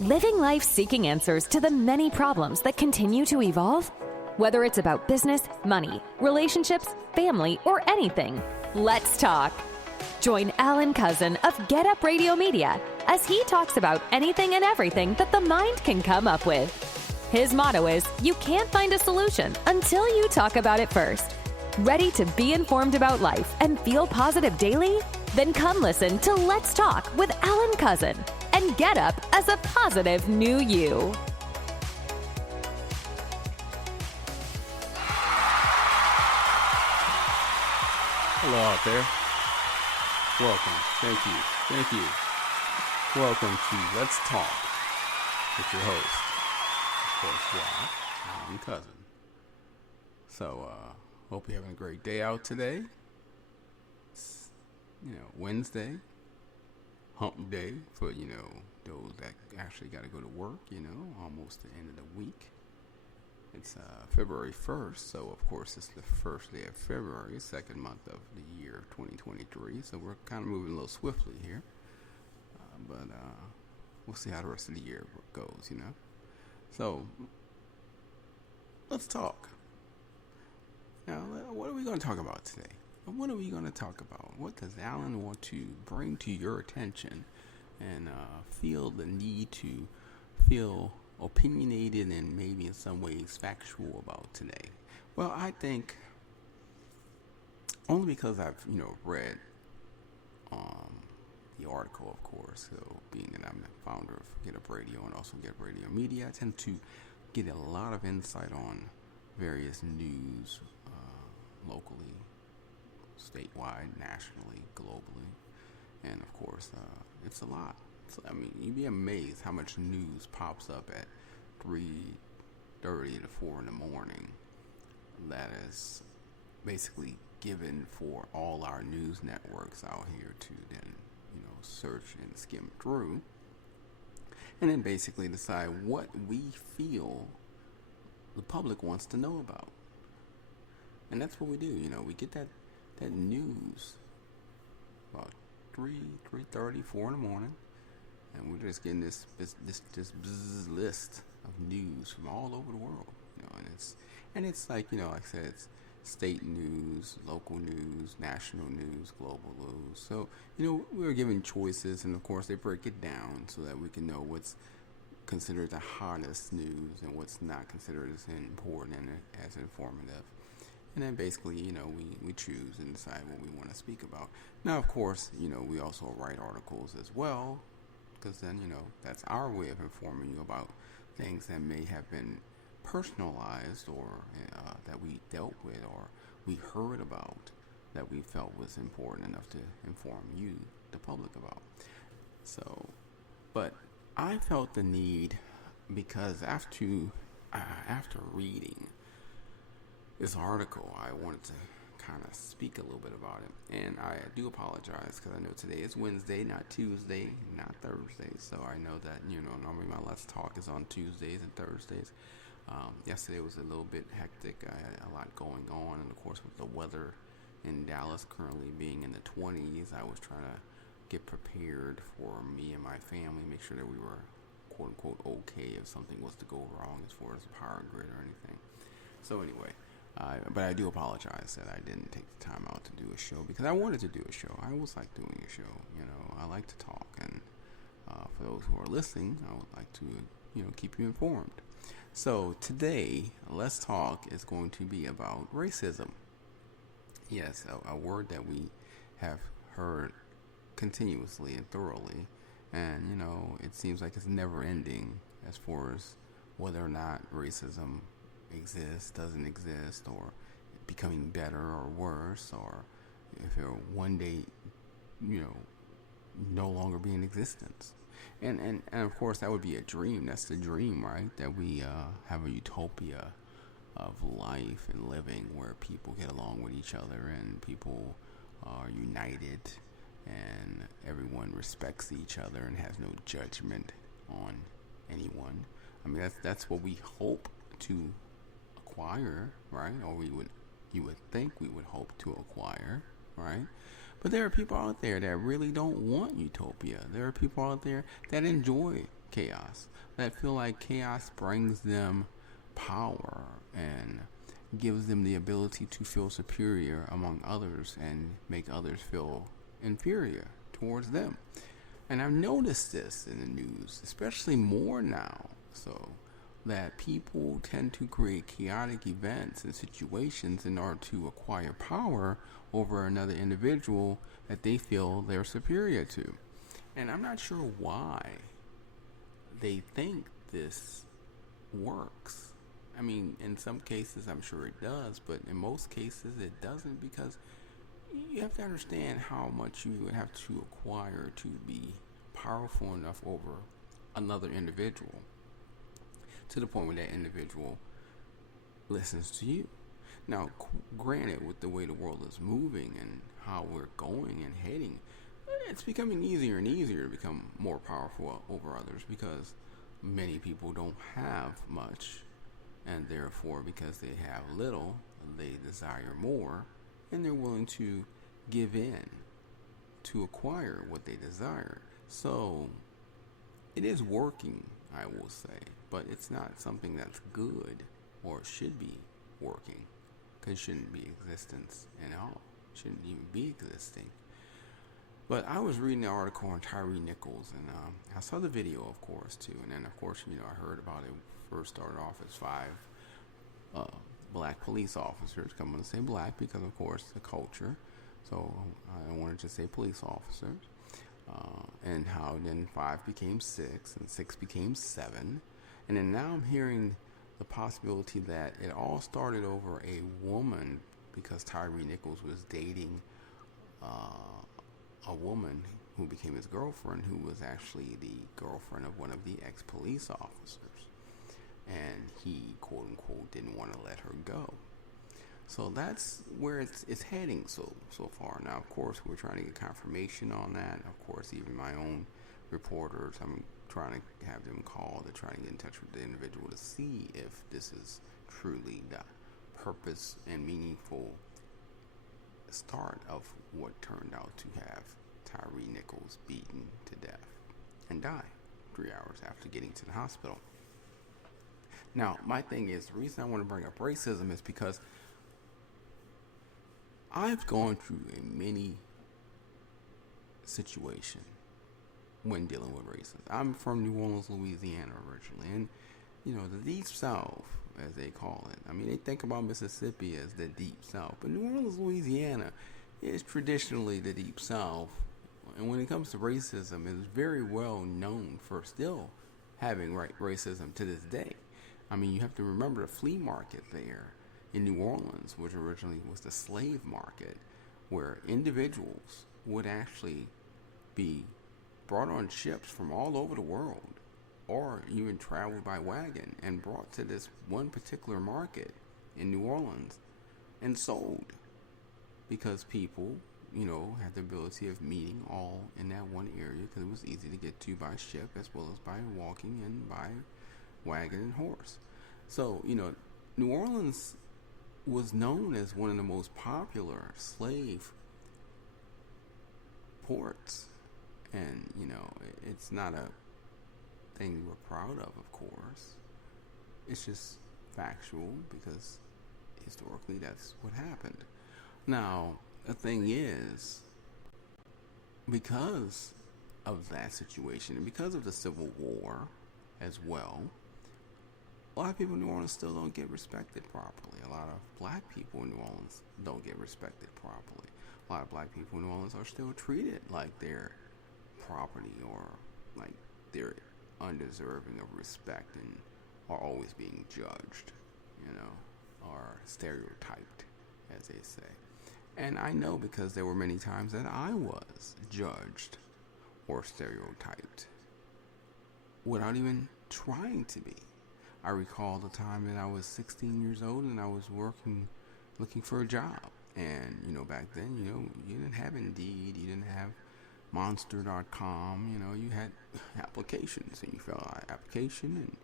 Living life seeking answers to the many problems that continue to evolve? Whether it's about business, money, relationships, family, or anything, let's talk. Join Alan Cousin of Get Up Radio Media as he talks about anything and everything that the mind can come up with. His motto is, you can't find a solution until you talk about it first. Ready to be informed about life and feel positive daily? Then come listen to Let's Talk with Alan Cousin and get up as a positive new you. Hello out there. Welcome. Thank you. Welcome to Let's Talk with your host, of course, Alan Cousin. So, hope you're having a great day out today. It's, Wednesday, hump day for, those that actually got to go to work, almost the end of the week. It's February 1st, so of course it's the first day of February, second month of the year 2023. So we're kind of moving a little swiftly here, but we'll see how the rest of the year goes, So let's talk. Now, what are we going to talk about today? What are we going to talk about? What does Alan want to bring to your attention and feel the need to feel opinionated and maybe in some ways factual about today? Well, I think only because I've, read the article, of course, so being that I'm the founder of Get Up Radio and also Get Up Radio Media, I tend to get a lot of insight on various news locally, statewide, nationally, globally, and of course, it's a lot. You'd be amazed how much news pops up at 3:30 to 4 in the morning that is basically given for all our news networks out here to then, search and skim through, and then basically decide what we feel the public wants to know about. And that's what we do, we get that news about 3:30, 4 in the morning, and we're just getting this list of news from all over the world, and it's like, like I said, it's state news, local news, national news, global news. So, we're given choices, and of course they break it down so that we can know what's considered the hottest news and what's not considered as important and as informative. And then basically, we choose and decide what we want to speak about. Now, of course, we also write articles as well, because then, that's our way of informing you about things that may have been personalized or that we dealt with or we heard about that we felt was important enough to inform you, the public, about. So, but I felt the need, because after reading this article, I wanted to kind of speak a little bit about it. And I do apologize because I know today is Wednesday, not Tuesday, not Thursday. So I know that, normally my Let's Talk is on Tuesdays and Thursdays. Yesterday was a little bit hectic. I had a lot going on. And of course, with the weather in Dallas currently being in the 20s, I was trying to get prepared for me and my family, make sure that we were quote unquote okay if something was to go wrong as far as the power grid or anything. So anyway, but I do apologize that I didn't take the time out to do a show, because I wanted to do a show. I always like doing a show. I like to talk, and for those who are listening, I would like to, keep you informed. So today, Let's Talk is going to be about racism. Yes, a word that we have heard continuously and thoroughly, and it seems like it's never ending as far as whether or not racism exists, doesn't exist, or becoming better or worse, or if it one day, no longer be in existence. And of course that would be a dream. That's the dream, right? That we have a utopia of life and living where people get along with each other and people are united and everyone respects each other and has no judgment on anyone. That's what we hope to acquire, right? Or you would think we would hope to acquire, right? But there are people out there that really don't want utopia. There are people out there that enjoy chaos, that feel like chaos brings them power and gives them the ability to feel superior among others and make others feel inferior towards them. And I've noticed this in the news, especially more now, so that people tend to create chaotic events and situations in order to acquire power over another individual that they feel they're superior to. And I'm not sure why they think this works. I mean, in some cases, I'm sure it does, but in most cases, it doesn't, because you have to understand how much you would have to acquire to be powerful enough over another individual, to the point where that individual listens to you. Now, granted, with the way the world is moving and how we're going and heading, it's becoming easier and easier to become more powerful over others, because many people don't have much, and therefore, because they have little, they desire more, and they're willing to give in to acquire what they desire. So it is working, I will say, but it's not something that's good or should be working, because it shouldn't be existence at all. It shouldn't even be existing. But I was reading the article on Tyre Nichols, and I saw the video, of course, too. And then, of course, I heard about it. First started off as 5 black police officers. I'm going to say black because, of course, the culture. So I wanted to say police officers. And how then 5 became 6, and 6 became 7. And then now I'm hearing the possibility that it all started over a woman, because Tyre Nichols was dating a woman who became his girlfriend, who was actually the girlfriend of one of the ex-police officers. And he, quote unquote, didn't want to let her go. So that's where it's heading so far. Now, of course, we're trying to get confirmation on that. Of course, even my own reporters, I'm trying to have them call to try to get in touch with the individual to see if this is truly the purpose and meaningful start of what turned out to have Tyre Nichols beaten to death and die 3 hours after getting to the hospital. Now, my thing is, the reason I want to bring up racism is because I've gone through a mini situation when dealing with racism. I'm from New Orleans, Louisiana originally, and the Deep South, as they call it. I mean, they think about Mississippi as the Deep South, but New Orleans, Louisiana is traditionally the Deep South. And when it comes to racism, it's very well known for still having racism to this day. I mean, you have to remember the flea market there in New Orleans, which originally was the slave market, where individuals would actually be brought on ships from all over the world, or even traveled by wagon and brought to this one particular market in New Orleans and sold, because people, had the ability of meeting all in that one area, because it was easy to get to by ship as well as by walking and by wagon and horse. So, New Orleans was known as one of the most popular slave ports. And, it's not a thing we're proud of course. It's just factual, because historically that's what happened. Now, the thing is, because of that situation and because of the Civil War as well, a lot of people in New Orleans still don't get respected properly. A lot of black people in New Orleans don't get respected properly. A lot of black people in New Orleans are still treated like they're property, or like they're undeserving of respect, and are always being judged, or stereotyped, as they say. And I know, because there were many times that I was judged or stereotyped without even trying to be. I recall the time that I was 16 years old and I was looking for a job. And, back then, you didn't have Indeed, you didn't have Monster.com, you had applications, and you fill out an application, and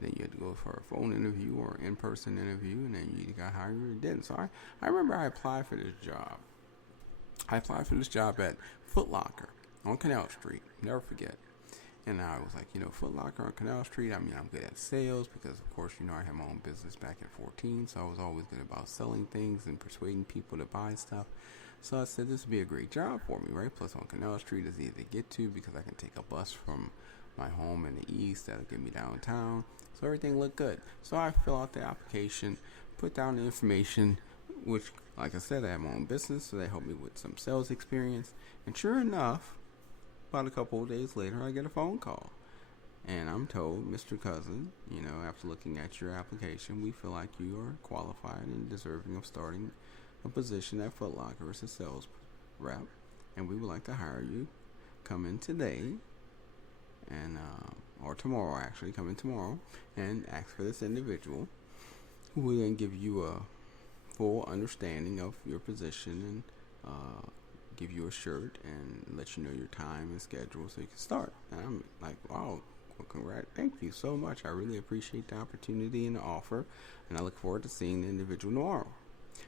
then you had to go for a phone interview or in-person interview, and then you got hired or didn't. So I remember I applied for this job. I applied for this job at Foot Locker on Canal Street, never forget. And I was like, Foot Locker on Canal Street, I mean, I'm good at sales because, of course, I had my own business back at 14. So I was always good about selling things and persuading people to buy stuff. So I said, this would be a great job for me, right? Plus, on Canal Street is easy to get to because I can take a bus from my home in the east that'll get me downtown. So everything looked good. So I fill out the application, put down the information, which, like I said, I have my own business, so they helped me with some sales experience. And sure enough, about a couple of days later, I get a phone call. And I'm told, Mr. Cousin, after looking at your application, we feel like you are qualified and deserving of starting a position at Foot Locker as a sales rep. And we would like to hire you. Come in today, and or tomorrow actually, come in tomorrow and ask for this individual who will then give you a full understanding of your position and give you a shirt and let you know your time and schedule so you can start. And I'm like, wow, well, congrats, thank you so much. I really appreciate the opportunity and the offer, and I look forward to seeing the individual tomorrow.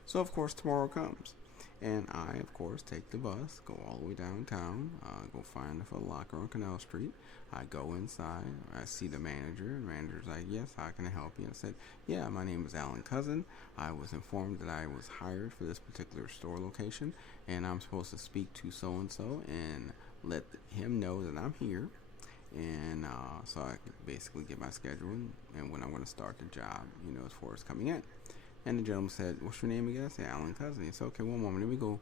So of course tomorrow comes, and I of course take the bus, go all the way downtown, go find the Foot Locker on Canal Street. I go inside, I see the manager, and the manager's like, yes, how can I help you? And I said, yeah, my name is Alan Cousin. I was informed that I was hired for this particular store location, and I'm supposed to speak to so-and-so and let him know that I'm here. And so I could basically get my schedule and when I'm going to start the job, as far as coming in. And the gentleman said, what's your name again? I said, Alan Cousin. He said, okay, one moment. Let me go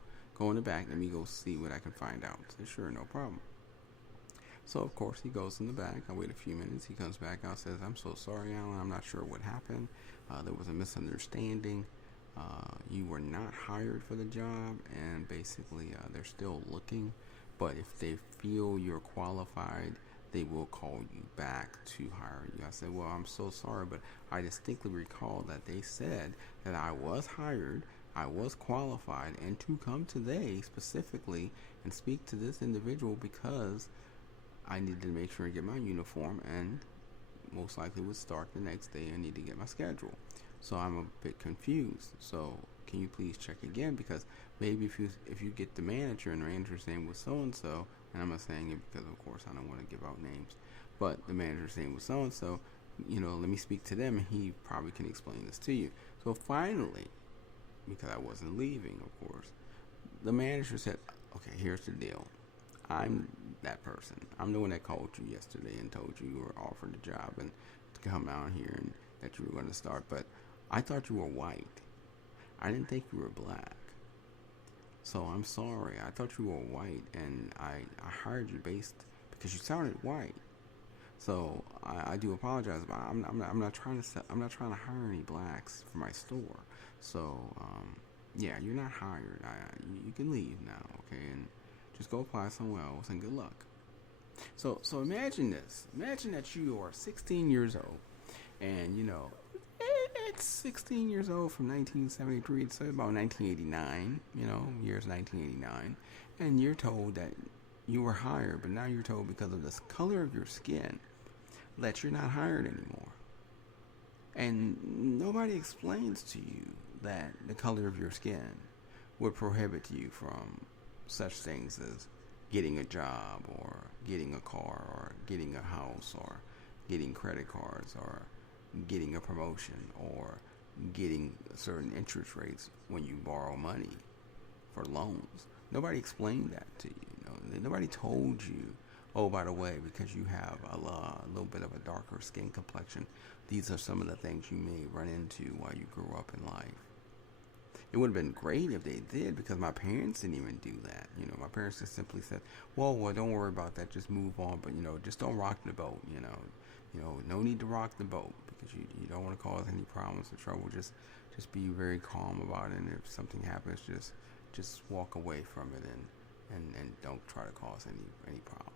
in the back. Let me go see what I can find out. I said, sure, no problem. So, of course, he goes in the back. I wait a few minutes. He comes back out, says, I'm so sorry, Alan. I'm not sure what happened. There was a misunderstanding. You were not hired for the job, and basically they're still looking. But if they feel you're qualified, they will call you back to hire you. I said, well, I'm so sorry, but I distinctly recall that they said that I was hired, I was qualified, and to come today specifically and speak to this individual because I needed to make sure and get my uniform and most likely would start the next day and need to get my schedule. So I'm a bit confused. So can you please check again? Because maybe if you get the manager and the manager's name was so-and-so, and I'm not saying it because, of course, I don't want to give out names, but the manager's name was so-and-so, let me speak to them, and he probably can explain this to you. So finally, because I wasn't leaving, of course, the manager said, okay, here's the deal. I'm that person. I'm the one that called you yesterday and told you were offered the job and to come out here and that you were going to start, but I thought you were white. I didn't think you were black. So I'm sorry. I thought you were white, and I hired you because you sounded white. So I do apologize, but I'm not trying to hire any blacks for my store. So yeah, you're not hired. You can leave now, okay, and just go apply somewhere else, and good luck. So imagine this. Imagine that you are 16 years old, and it's 16 years old from 1973 to about 1989, years 1989, and you're told that you were hired, but now you're told because of the color of your skin that you're not hired anymore. And nobody explains to you that the color of your skin would prohibit you from such things as getting a job or getting a car or getting a house or getting credit cards or getting a promotion or getting certain interest rates when you borrow money for loans. Nobody explained that to you. Nobody told you, oh, by the way, because you have a little bit of a darker skin complexion, these are some of the things you may run into while you grew up in life. It would have been great if they did, because my parents didn't even do that. My parents just simply said, well, don't worry about that, just move on, but just don't rock the boat. No need to rock the boat, because you don't want to cause any problems or trouble. Just be very calm about it, and if something happens, just walk away from it and don't try to cause any problems.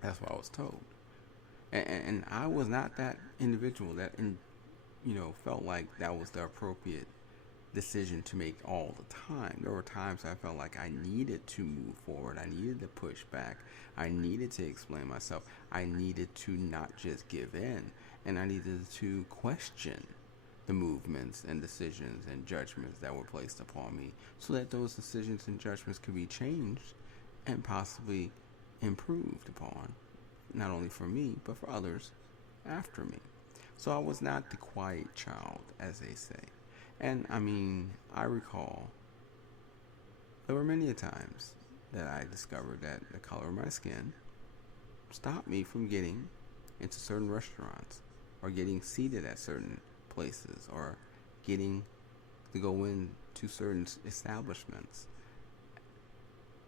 That's what I was told, and I was not that individual that felt like that was the appropriate decision to make all the time. There were times I felt like I needed to move forward. I needed to push back. I needed to explain myself. I needed to not just give in, and I needed to question the movements and decisions and judgments that were placed upon me so that those decisions and judgments could be changed and possibly improved upon, not only for me, but for others after me. So I was not the quiet child, as they say. And I mean, I recall there were many times that I discovered that the color of my skin stopped me from getting into certain restaurants or getting seated at certain places or getting to go into certain establishments.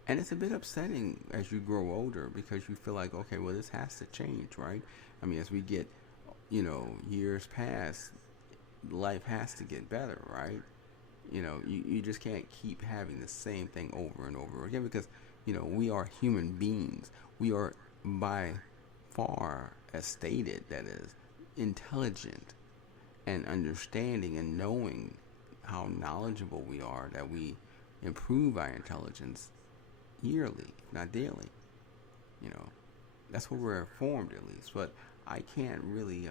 And it's a bit upsetting as you grow older because you feel like, okay, well, this has to change, right? I mean, as we get, years pass, life has to get better, right? You just can't keep having the same thing over and over again because, we are human beings. We are by far, as stated, that is, intelligent and understanding and knowing how knowledgeable we are, that we improve our intelligence yearly, if not daily. That's what we're informed at least. But I can't really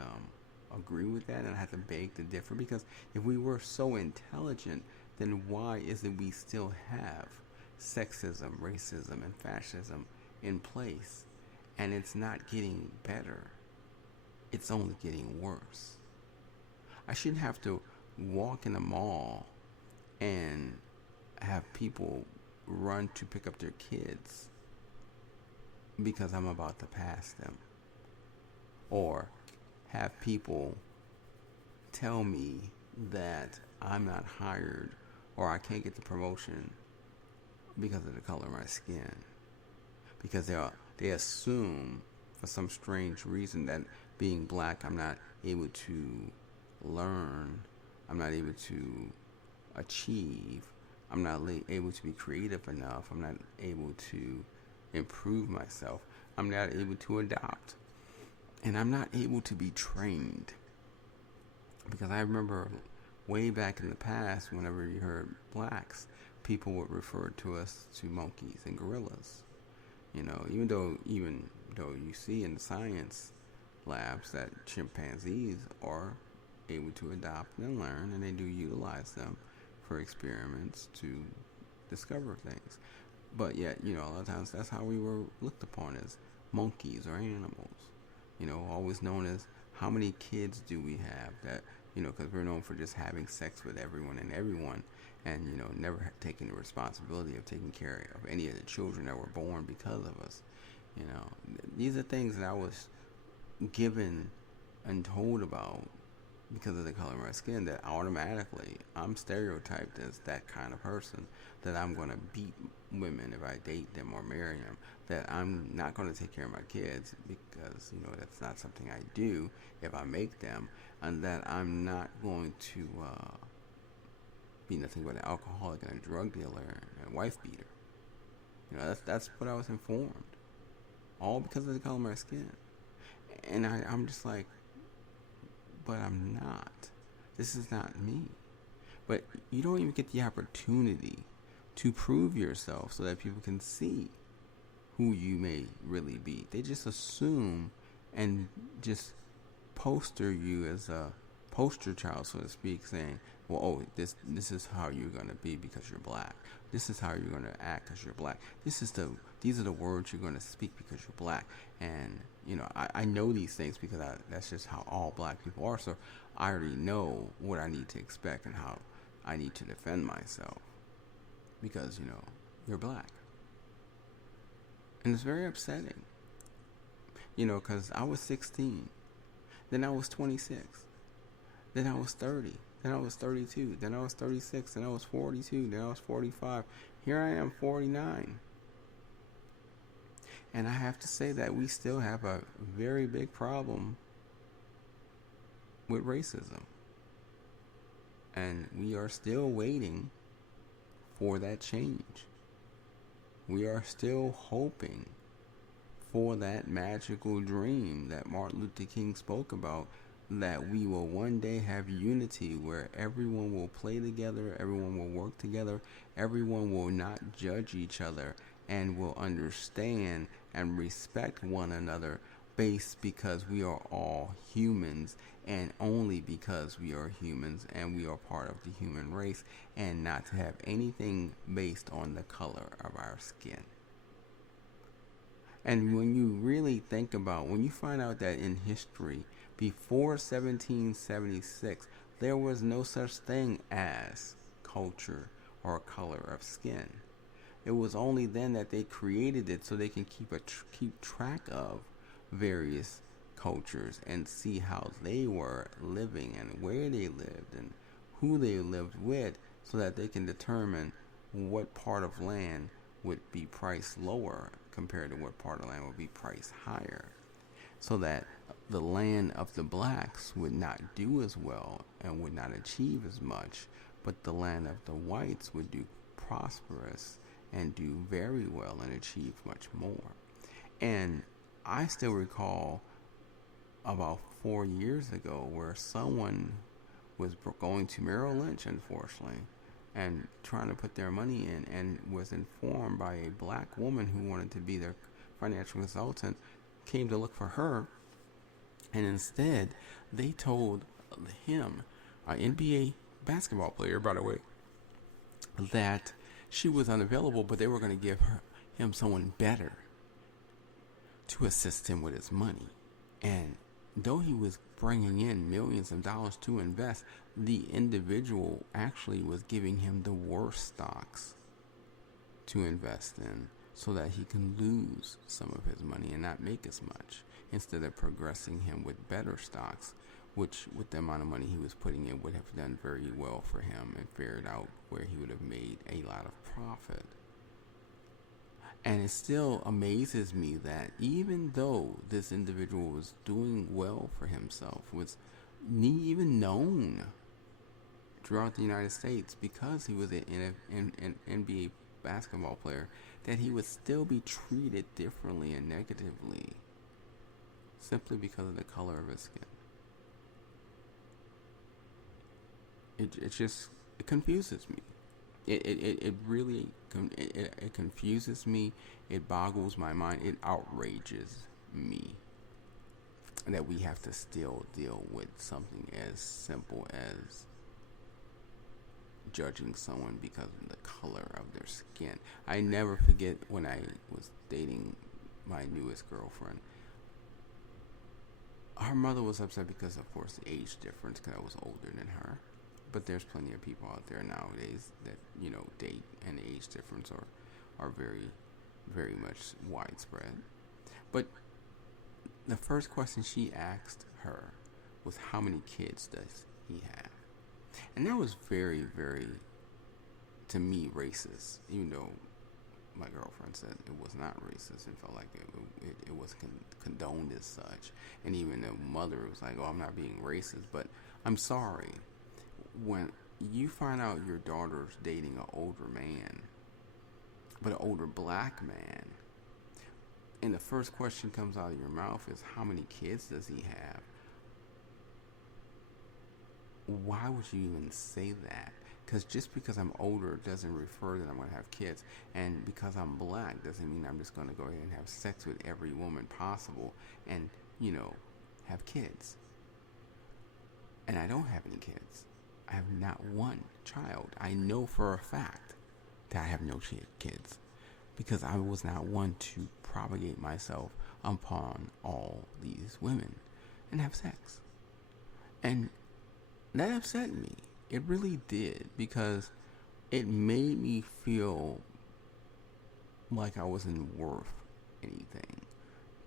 agree with that, and I have to beg to differ because if we were so intelligent, then why is it we still have sexism, racism, and fascism in place? And it's not getting better. It's only getting worse. I shouldn't have to walk in a mall and have people run to pick up their kids because I'm about to pass them. Or have people tell me that I'm not hired or I can't get the promotion because of the color of my skin. Because they assume for some strange reason that being black, I'm not able to learn, I'm not able to achieve, I'm not able to be creative enough, I'm not able to improve myself, I'm not able to adopt, and I'm not able to be trained. Because I remember way back in the past, whenever you heard blacks, people would refer to us to monkeys and gorillas. Even though you see in the science labs that chimpanzees are able to adopt and learn, and they do utilize them for experiments to discover things. But yet, a lot of times that's how we were looked upon, as monkeys or animals. Always known as, how many kids do we have that, because we're known for just having sex with everyone and everyone, and, never taking the responsibility of taking care of any of the children that were born because of us. These are things that I was given and told about because of the color of my skin, that automatically I'm stereotyped as that kind of person, that I'm going to beat women if I date them or marry them, that I'm not going to take care of my kids because, that's not something I do if I make them, and that I'm not going to be nothing but an alcoholic and a drug dealer and a wife beater. That's what I was informed, all because of the color of my skin. And I'm just like, but I'm not. This is not me. But you don't even get the opportunity to prove yourself so that people can see who you may really be. They just assume and just poster you as a poster child, so to speak, saying, well, this is how you're going to be because you're black. This is how you're going to act because you're black. These are the words you're going to speak because you're black. And I know these things because that's just how all black people are. So I already know what I need to expect and how I need to defend myself because, you're black. And it's very upsetting, because I was 16, then I was 26, then I was 30, then I was 32, then I was 36, then I was 42, then I was 45. Here I am, 49. And I have to say that we still have a very big problem with racism. And we are still waiting for that change. We are still hoping for that magical dream that Martin Luther King spoke about, that we will one day have unity where everyone will play together, everyone will work together, everyone will not judge each other, and will understand and respect one another based because we are all humans, and only because we are humans and we are part of the human race, and not to have anything based on the color of our skin. And when you really think about, when you find out that in history, before 1776, there was no such thing as culture or color of skin. It was only then that they created it so they can keep track of various cultures and see how they were living and where they lived and who they lived with, so that they can determine what part of land would be priced lower compared to what part of land would be priced higher, so that the land of the blacks would not do as well and would not achieve as much, but the land of the whites would do prosperous and do very well and achieve much more. And I still recall about 4 years ago where someone was going to Merrill Lynch, unfortunately, and trying to put their money in, and was informed by a black woman who wanted to be their financial consultant, came to look for her, and instead they told him, an NBA basketball player, by the way, that she was unavailable, but they were going to give him someone better to assist him with his money. And though he was bringing in millions of dollars to invest, the individual actually was giving him the worst stocks to invest in, so that he can lose some of his money and not make as much, instead of progressing him with better stocks, which with the amount of money he was putting in would have done very well for him and fared out where he would have made a lot of profit. And it still amazes me that even though this individual was doing well for himself, was even known throughout the United States because he was an NBA basketball player, that he would still be treated differently and negatively simply because of the color of his skin. It confuses me. It really confuses me. It boggles my mind. It outrages me that we have to still deal with something as simple as judging someone because of the color of their skin. I never forget when I was dating my newest girlfriend. Her mother was upset because, of course, the age difference, because I was older than her. But there's plenty of people out there nowadays that, date, and the age difference are very, very much widespread. But the first question she asked her was, how many kids does he have? And that was very, very, to me, racist, even though my girlfriend said it was not racist and felt like it was condoned as such. And even the mother was like, oh, I'm not being racist, but I'm sorry. When you find out your daughter's dating an older man, but an older black man, and the first question comes out of your mouth is, how many kids does he have? Why would you even say that? Because just because I'm older doesn't refer that I'm going to have kids. And because I'm black doesn't mean I'm just going to go ahead and have sex with every woman possible and, have kids. And I don't have any kids. I have not one child. I know for a fact that I have no kids, because I was not one to propagate myself upon all these women and have sex. And that upset me. It really did, because it made me feel like I wasn't worth anything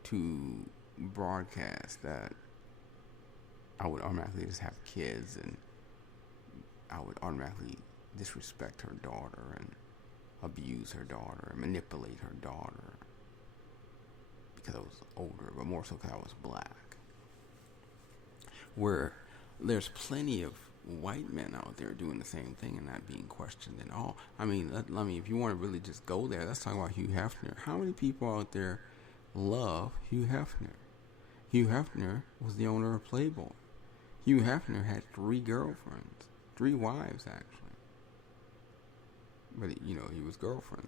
to broadcast that I would automatically just have kids, and I would automatically disrespect her daughter and abuse her daughter and manipulate her daughter because I was older, but more so because I was black. Where there's plenty of white men out there doing the same thing and not being questioned at all. I mean, if you want to really just go there, let's talk about Hugh Hefner. How many people out there love Hugh Hefner? Hugh Hefner was the owner of Playboy. Hugh Hefner had 3 girlfriends, 3 wives actually. But he was girlfriend.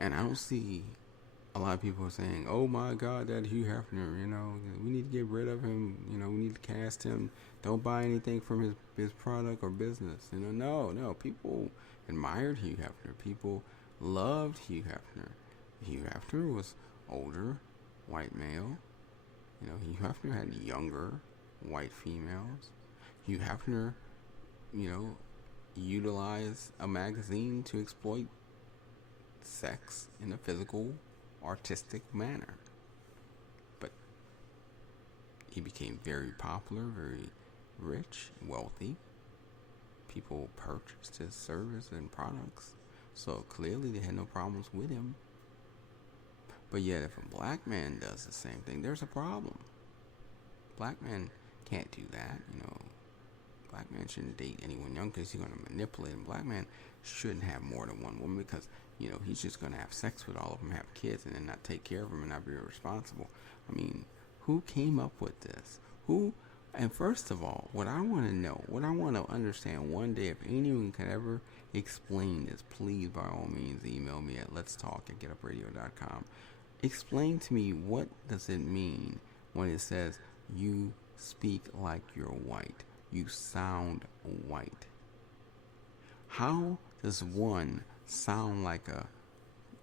And I don't see a lot of people saying, "Oh my God, that Hugh Hefner, we need to get rid of him. We need to cast him. Don't buy anything from his product or business." No. People admired Hugh Hefner. People loved Hugh Hefner. Hugh Hefner was older, white male. Hugh Hefner had younger, white females. Hugh Hefner, utilized a magazine to exploit sex in a physical, artistic manner. But he became very popular, very rich, wealthy. People purchased his service and products, so clearly they had no problems with him. But yet if a black man does the same thing, there's a problem. Black men can't do that. Black man shouldn't date anyone young because he's going to manipulate him. Black man shouldn't have more than one woman because he's just going to have sex with all of them, have kids, and then not take care of them and not be responsible. I mean, who came up with this? And first of all, what I want to understand one day, if anyone can ever explain this, please by all means email me at letstalk@getupradio.com. Explain to me, what does it mean when it says you speak like you're white? You sound white. How does one sound like a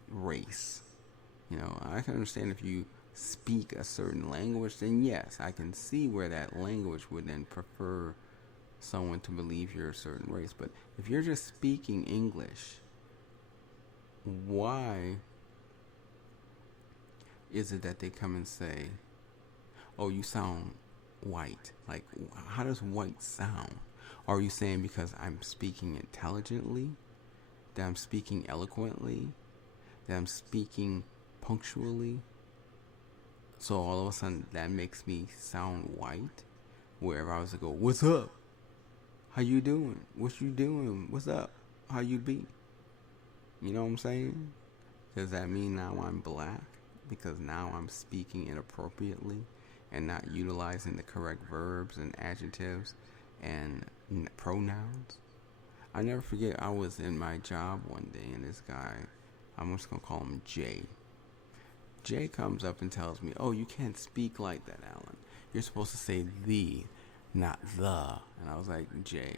race? I can understand if you speak a certain language, then yes, I can see where that language would then prefer someone to believe you're a certain race. But if you're just speaking English, why is it that they come and say, oh, you sound white? Like, how does white sound? Are you saying because I'm speaking intelligently, that I'm speaking eloquently, that I'm speaking punctually, so all of a sudden that makes me sound white? Where if I was to go, what's up? How you doing? What you doing? What's up? How you be? You know what I'm saying? Does that mean now I'm black? Because now I'm speaking inappropriately and not utilizing the correct verbs and adjectives and pronouns? I never forget, I was in my job one day and this guy, I'm just going to call him Jay. Jay comes up and tells me, oh, you can't speak like that, Alan. You're supposed to say the, not the. And I was like, Jay,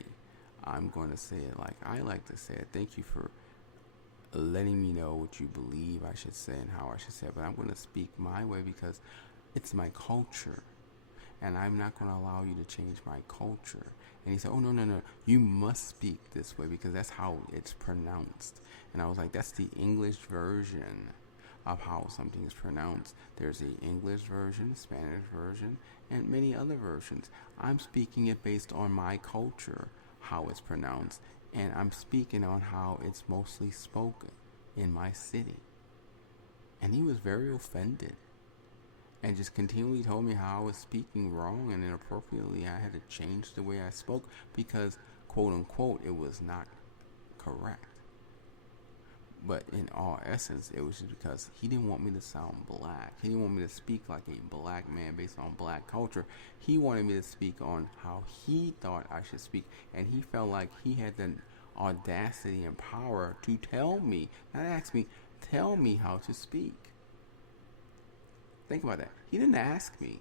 I'm going to say it like I like to say it. Thank you for letting me know what you believe I should say and how I should say it. But I'm going to speak my way because it's my culture. And I'm not going to allow you to change my culture. And he said, oh, no. You must speak this way because that's how it's pronounced. And I was like, that's the English version of how something is pronounced. There's the English version, Spanish version, and many other versions. I'm speaking it based on my culture, how it's pronounced, and I'm speaking on how it's mostly spoken in my city. And he was very offended and just continually told me how I was speaking wrong and inappropriately. I had to change the way I spoke because, quote unquote, it was not correct. But in all essence, it was just because he didn't want me to sound black. He didn't want me to speak like a black man based on black culture. He wanted me to speak on how he thought I should speak. And he felt like he had the audacity and power to tell me, not ask me, tell me how to speak. Think about that. He didn't ask me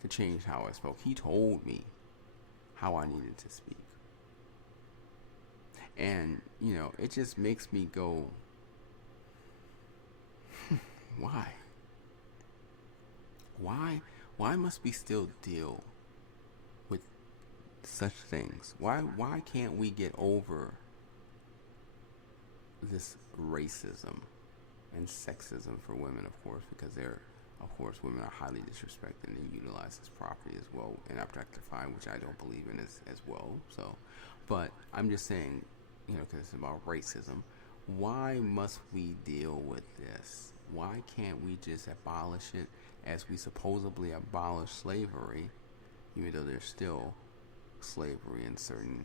to change how I spoke. He told me how I needed to speak. And, it just makes me go, why? Why must we still deal with such things? Why can't we get over this racism and sexism for women, of course, because women are highly disrespected and utilized as property as well and objectified, which I don't believe in as well. So, but I'm just saying, because it's about racism. Why must we deal with this? Why can't we just abolish it as we supposedly abolish slavery, even though there's still slavery in certain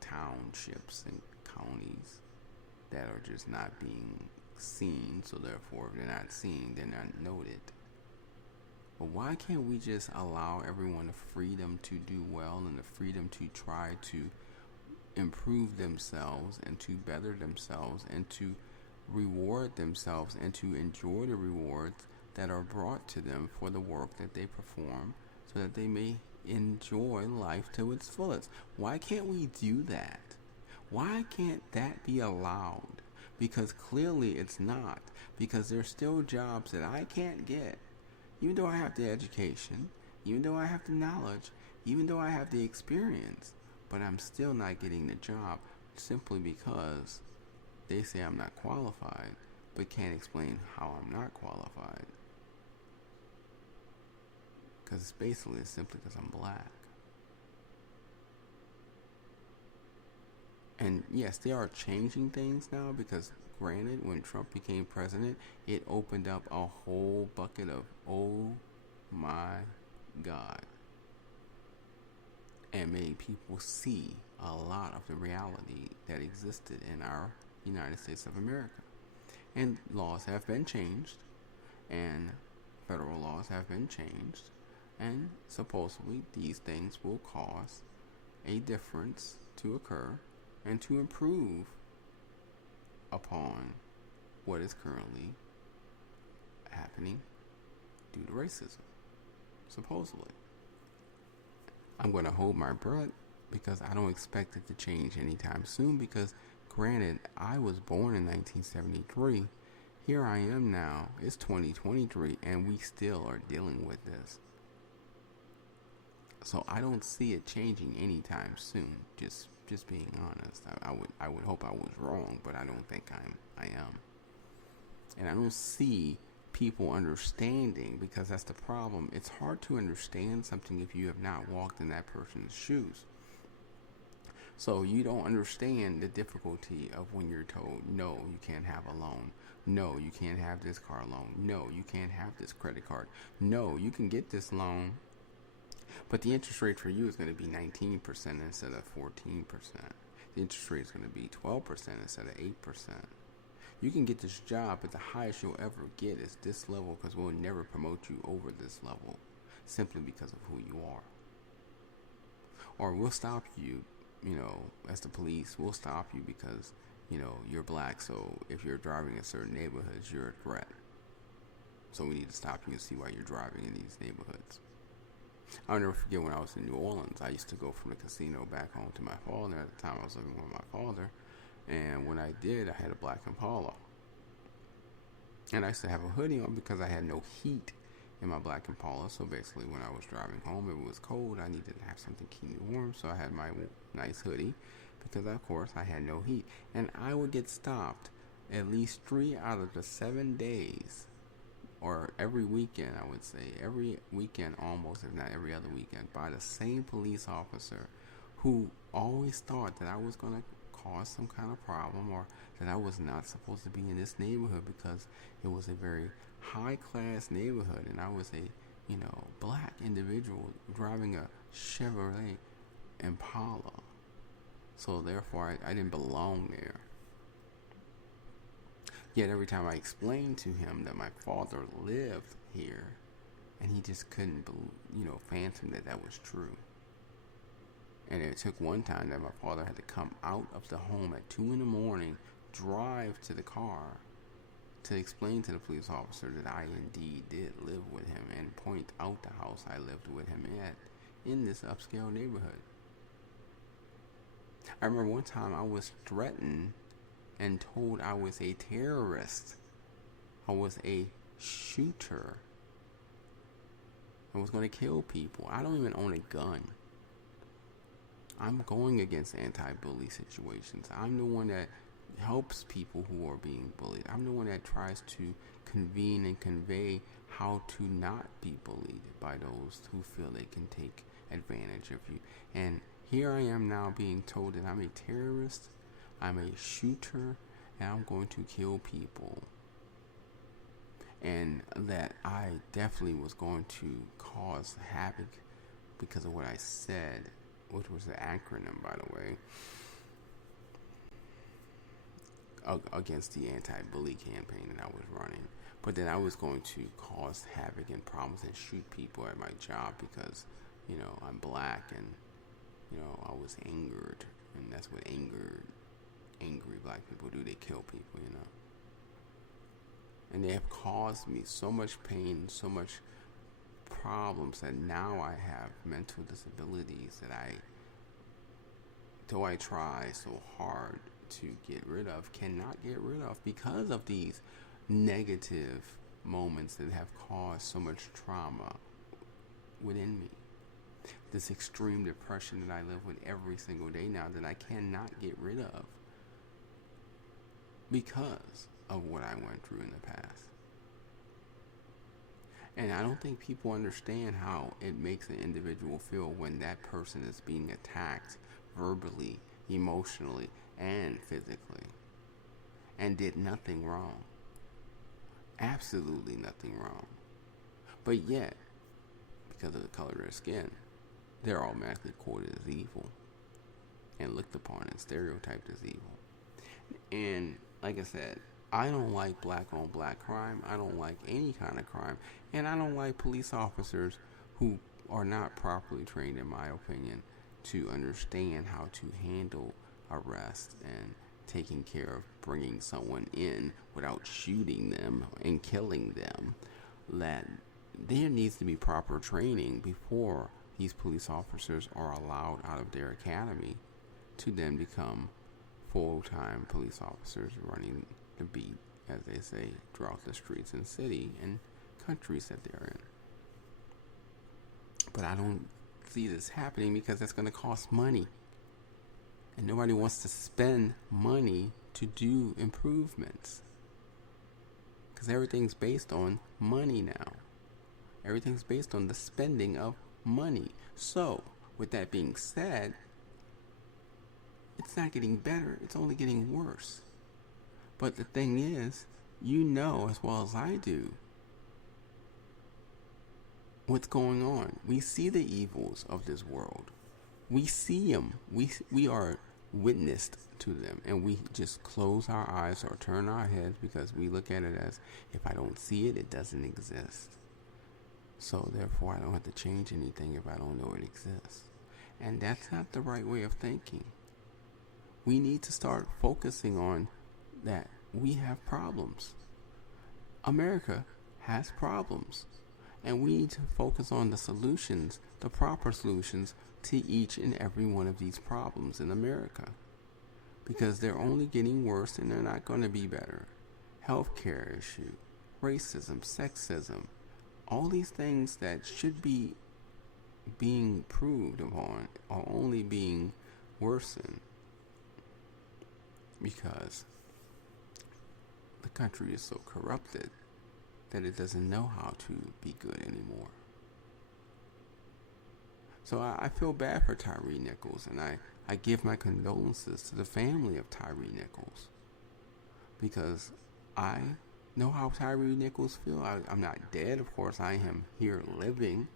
townships and counties that are just not being seen, so therefore if they're not seen, they're not noted. But why can't we just allow everyone the freedom to do well and the freedom to try to improve themselves and to better themselves and to reward themselves and to enjoy the rewards that are brought to them for the work that they perform so that they may enjoy life to its fullest? Why can't we do that? Why can't that be allowed? because clearly it's not. Because there's still jobs that I can't get, even though I have the education, even though I have the knowledge, even though I have the experience, but I'm still not getting the job simply because they say I'm not qualified, but can't explain how I'm not qualified. Because it's basically simply because I'm black. And yes, they are changing things now because, granted, when Trump became president, it opened up a whole bucket of, oh my God, and made people see a lot of the reality that existed in our United States of America. And laws have been changed, and federal laws have been changed, and supposedly these things will cause a difference to occur and to improve upon what is currently happening due to racism, supposedly. I'm going to hold my breath because I don't expect it to change anytime soon, because granted, I was born in 1973. Here I am now, it's 2023, and we still are dealing with this. So I don't see it changing anytime soon, just being honest. I would hope I was wrong, but I don't think I am. And I don't see people understanding, because that's the problem. It's hard to understand something if you have not walked in that person's shoes. So you don't understand the difficulty of when you're told, no, you can't have a loan. No, you can't have this car loan. No, you can't have this credit card. No, you can get this loan, but the interest rate for you is going to be 19% instead of 14%. The interest rate is going to be 12% instead of 8%. You can get this job, but the highest you'll ever get is this level, because we'll never promote you over this level simply because of who you are. Or we'll stop you, as the police, we'll stop you because, you're black. So if you're driving in certain neighborhoods, you're a threat. So we need to stop you and see why you're driving in these neighborhoods. I'll never forget when I was in New Orleans. I used to go from the casino back home to my father. At the time, I was living with my father. And when I did, I had a black Impala. And I used to have a hoodie on because I had no heat in my black Impala. So basically, when I was driving home, it was cold. I needed to have something keep me warm. So I had my nice hoodie because, of course, I had no heat. And I would get stopped at least 3 out of the 7 days, or every weekend, I would say, every weekend almost, if not every other weekend, by the same police officer who always thought that I was going to cause some kind of problem, or that I was not supposed to be in this neighborhood because it was a very high class neighborhood and I was a black individual driving a Chevrolet Impala, so therefore I didn't belong there. Yet every time I explained to him that my father lived here, and he just couldn't fathom that was true. And it took one time that my father had to come out of the home at 2 a.m, drive to the car to explain to the police officer that I indeed did live with him, and point out the house I lived with him at in this upscale neighborhood. I remember one time I was threatened and told I was a terrorist. I was a shooter. I was going to kill people. I don't even own a gun. I'm going against anti-bully situations. I'm the one that helps people who are being bullied. I'm the one that tries to convene and convey how to not be bullied by those who feel they can take advantage of you. And here I am now being told that I'm a terrorist, I'm a shooter, and I'm going to kill people. And that I definitely was going to cause havoc because of what I said, which was the acronym, by the way, against the anti-bully campaign that I was running. But then I was going to cause havoc and problems and shoot people at my job because, I'm black and, I was angered. And that's what angry black people do. They kill people, And they have caused me so much pain, so much problems that now I have mental disabilities that though I try so hard to get rid of, cannot get rid of, because of these negative moments that have caused so much trauma within me. This extreme depression that I live with every single day now that I cannot get rid of because of what I went through in the past. And I don't think people understand how it makes an individual feel when that person is being attacked verbally, emotionally, and physically, and did nothing wrong. Absolutely nothing wrong. But yet, because of the color of their skin, they're automatically quoted as evil and looked upon and stereotyped as evil. And like I said, I don't like black on black crime. I don't like any kind of crime. And I don't like police officers who are not properly trained, in my opinion, to understand how to handle arrest and taking care of bringing someone in without shooting them and killing them. That there needs to be proper training before these police officers are allowed out of their academy to then become full-time police officers running the beat, as they say, throughout the streets and city and countries that they're in. But I don't see this happening because that's going to cost money. And nobody wants to spend money to do improvements. Because everything's based on money now. Everything's based on the spending of money. So, with that being said, it's not getting better, it's only getting worse. But the thing is, you know as well as I do what's going on. We see the evils of this world. We see them. We are witnessed to them, and we just close our eyes or turn our heads because we look at it as, if I don't see it, it doesn't exist. So therefore, I don't have to change anything if I don't know it exists. And that's not the right way of thinking. We need to start focusing on that we have problems. America has problems. And we need to focus on the solutions, the proper solutions to each and every one of these problems in America. Because they're only getting worse and they're not going to be better. Healthcare issue, racism, sexism, all these things that should be being improved upon are only being worsened because the country is so corrupted that it doesn't know how to be good anymore. So I feel bad for Tyre Nichols, and I give my condolences to the family of Tyre Nichols, because I know how Tyre Nichols feels. I'm not dead, of course, I am here living,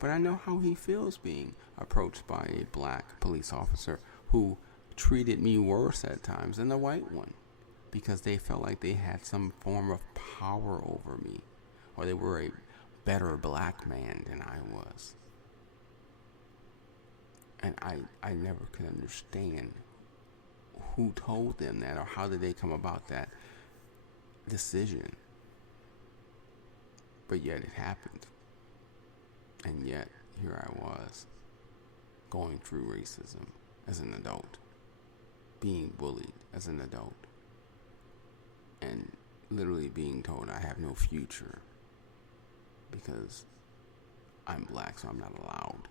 but I know how he feels being approached by a black police officer who treated me worse at times than the white one, because they felt like they had some form of power over me, or they were a better black man than I was. And I never could understand who told them that, or how did they come about that decision. But yet it happened. And yet here I was, going through racism as an adult, being bullied as an adult, and literally being told I have no future because I'm black, so I'm not allowed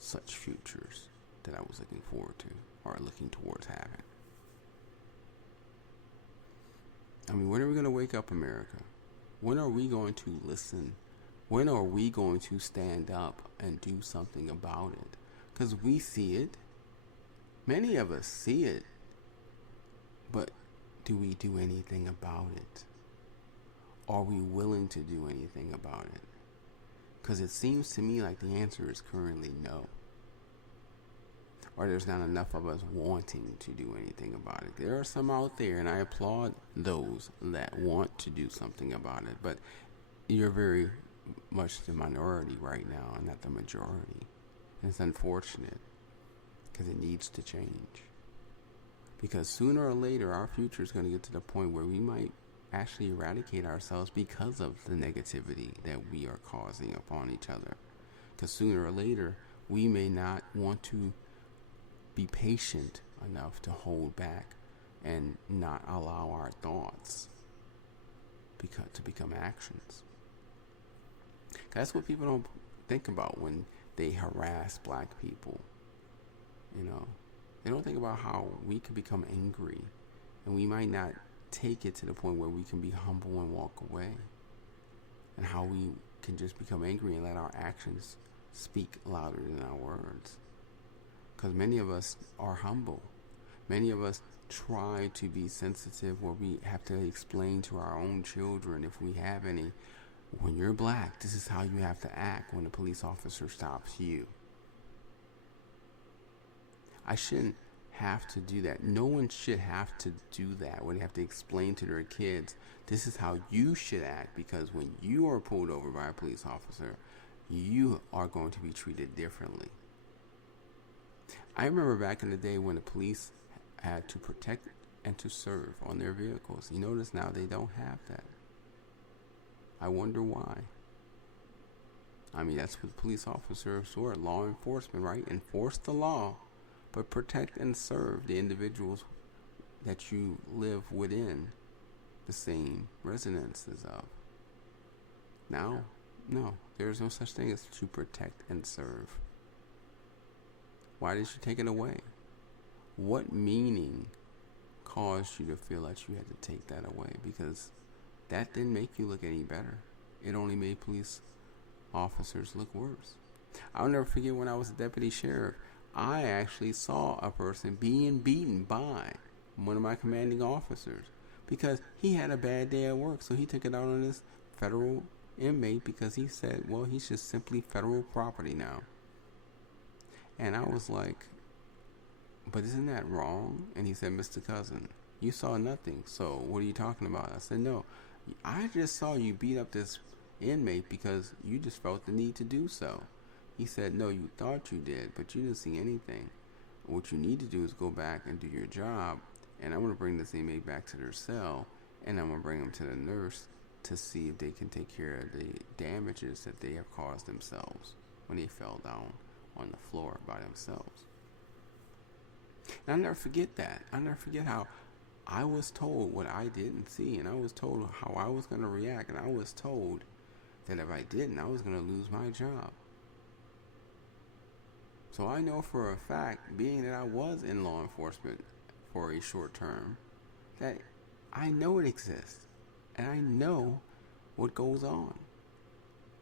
such futures that I was looking forward to or looking towards having. I mean, when are we going to wake up, America? When are we going to listen? When are we going to stand up and do something about it? Because we see it. Many of us see it. But do we do anything about it? Are we willing to do anything about it? Because it seems to me like the answer is currently no. Or there's not enough of us wanting to do anything about it. There are some out there, and I applaud those that want to do something about it. But you're very much the minority right now, and not the majority. And it's unfortunate, because it needs to change. Because sooner or later, our future is going to get to the point where we might actually eradicate ourselves because of the negativity that we are causing upon each other. Because sooner or later, we may not want to be patient enough to hold back and not allow our thoughts to become actions. That's what people don't think about when they harass black people. They don't think about how we can become angry, and we might not take it to the point where we can be humble and walk away, and how we can just become angry and let our actions speak louder than our words. Because many of us are humble. Many of us try to be sensitive, where we have to explain to our own children, if we have any, when you're black, this is how you have to act when a police officer stops you. I shouldn't have to do that. No one should have to do that, when they have to explain to their kids, this is how you should act, because when you are pulled over by a police officer, you are going to be treated differently. I remember back in the day when the police had to protect and to serve on their vehicles. You notice now they don't have that. I wonder why. I mean, that's what police officers were, law enforcement, right? Enforce the law, but protect and serve the individuals that you live within the same residences of. Now, no, there's no such thing as to protect and serve. Why did you take it away? What meaning caused you to feel that you had to take that away? Because that didn't make you look any better. It only made police officers look worse. I'll never forget when I was a deputy sheriff, I actually saw a person being beaten by one of my commanding officers because he had a bad day at work. So he took it out on this federal inmate because he said, well, he's just simply federal property now. And I was like, but isn't that wrong? And he said, Mr. Cousin, you saw nothing. So what are you talking about? I said, no, I just saw you beat up this inmate because you just felt the need to do so. He said, no, you thought you did, but you didn't see anything. What you need to do is go back and do your job, and I'm going to bring this inmate back to their cell, and I'm going to bring them to the nurse to see if they can take care of the damages that they have caused themselves when they fell down on the floor by themselves. And I'll never forget that. I'll never forget how I was told what I didn't see, and I was told how I was going to react, and I was told that if I didn't, I was going to lose my job. So I know for a fact, being that I was in law enforcement for a short term, that I know it exists, and I know what goes on,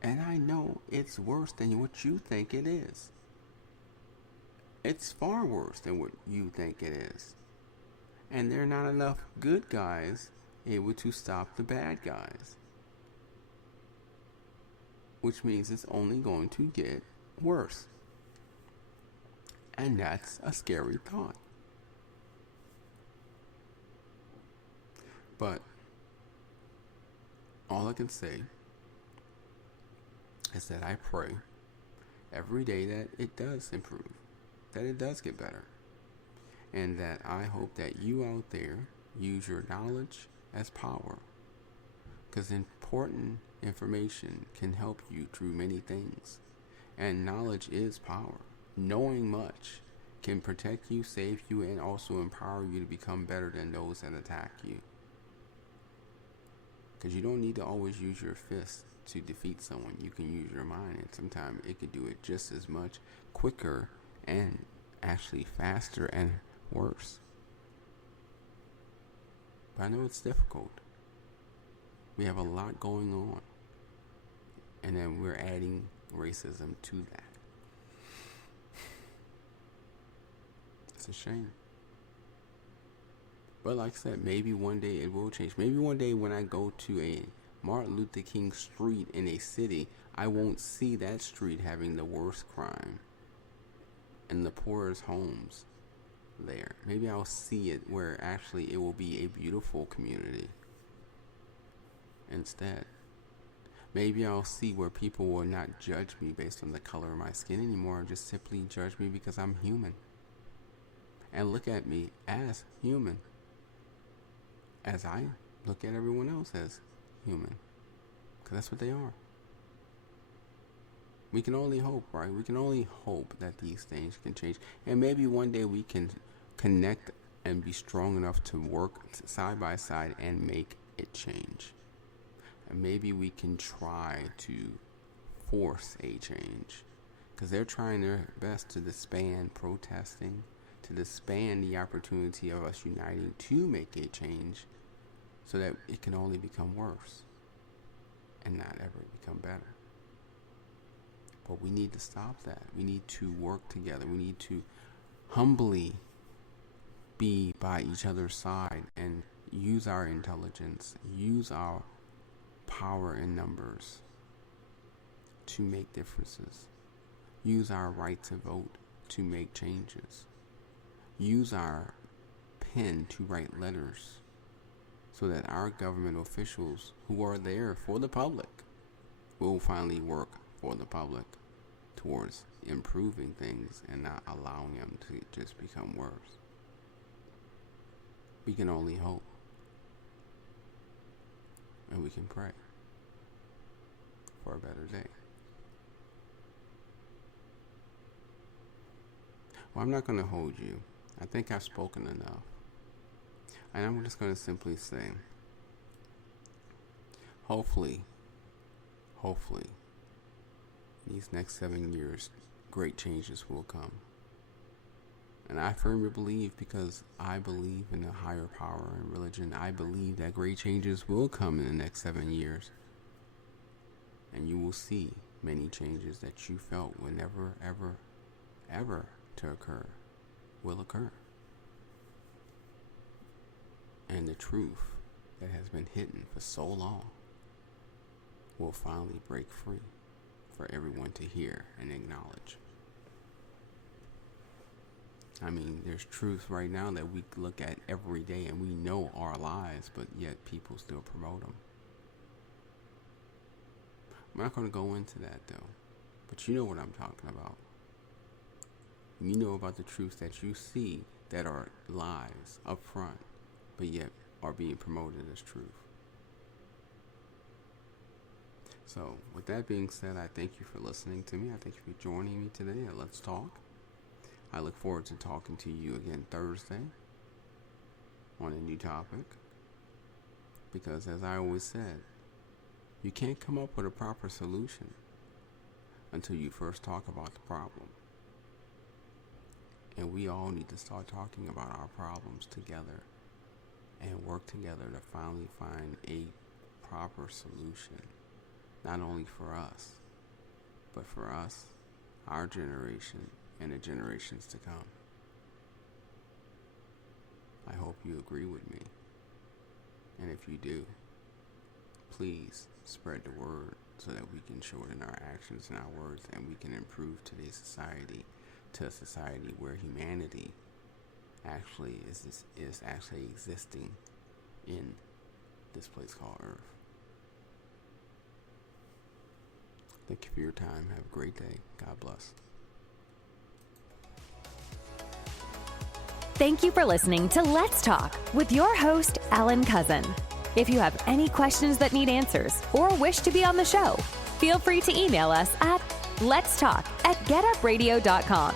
and I know it's worse than what you think it is. It's far worse than what you think it is. And there are not enough good guys able to stop the bad guys. Which means it's only going to get worse. And that's a scary thought. But all I can say is that I pray every day that it does improve, that it does get better, and that I hope that you out there use your knowledge as power, because important information can help you through many things, and knowledge is power. Knowing much can protect you, save you, and also empower you to become better than those that attack you. Because you don't need to always use your fist to defeat someone. You can use your mind, and sometimes it could do it just as much quicker and actually faster and worse. But I know it's difficult. We have a lot going on, and then we're adding racism to that. It's a shame. But like I said, maybe one day it will change. Maybe one day when I go to a Martin Luther King street in a city, I won't see that street having the worst crime and the poorest homes there. Maybe I'll see it where actually it will be a beautiful community instead. Maybe I'll see where people will not judge me based on the color of my skin anymore, and just simply judge me because I'm human. And look at me as human, as I look at everyone else as human, because that's what they are. We can only hope, right? We can only hope that these things can change, and maybe one day we can connect and be strong enough to work side by side and make it change. And maybe we can try to force a change, because they're trying their best to disband protesting, to disband the opportunity of us uniting to make a change, so that it can only become worse and not ever become better. But we need to stop that. We need to work together. We need to humbly be by each other's side and use our intelligence, use our power in numbers to make differences. Use our right to vote to make changes. Use our pen to write letters so that our government officials who are there for the public will finally work for the public towards improving things and not allowing them to just become worse. We can only hope. And we can pray for a better day. Well, I'm not going to hold you. I think I've spoken enough. And I'm just going to simply say, hopefully, these next 7 years, great changes will come. And I firmly believe, because I believe in a higher power and religion, I believe that great changes will come in the next 7 years. And you will see many changes that you felt would never, ever to occur will occur. And the truth that has been hidden for so long will finally break free for everyone to hear and acknowledge. I mean, there's truths right now that we look at every day and we know are lies, but yet people still promote them. I'm not going to go into that though, but you know what I'm talking about. You know about the truths that you see that are lies up front, but yet are being promoted as truth. So, with that being said, I thank you for listening to me. I thank you for joining me today at Let's Talk. I look forward to talking to you again Thursday on a new topic. Because as I always said, you can't come up with a proper solution until you first talk about the problem. And we all need to start talking about our problems together and work together to finally find a proper solution. Not only for us, but for us, our generation, and the generations to come. I hope you agree with me. And if you do, please spread the word so that we can show it in our actions and our words, and we can improve today's society to a society where humanity actually is actually existing in this place called Earth. Thank you for your time. Have a great day. God bless. Thank you for listening to Let's Talk with your host, Alan Cousin. If you have any questions that need answers or wish to be on the show, feel free to email us at letstalk@getupradio.com.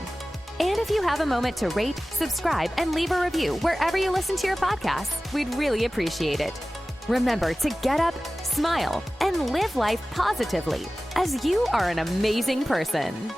And if you have a moment to rate, subscribe, and leave a review wherever you listen to your podcasts, we'd really appreciate it. Remember to get up, smile, and live life positively, as you are an amazing person.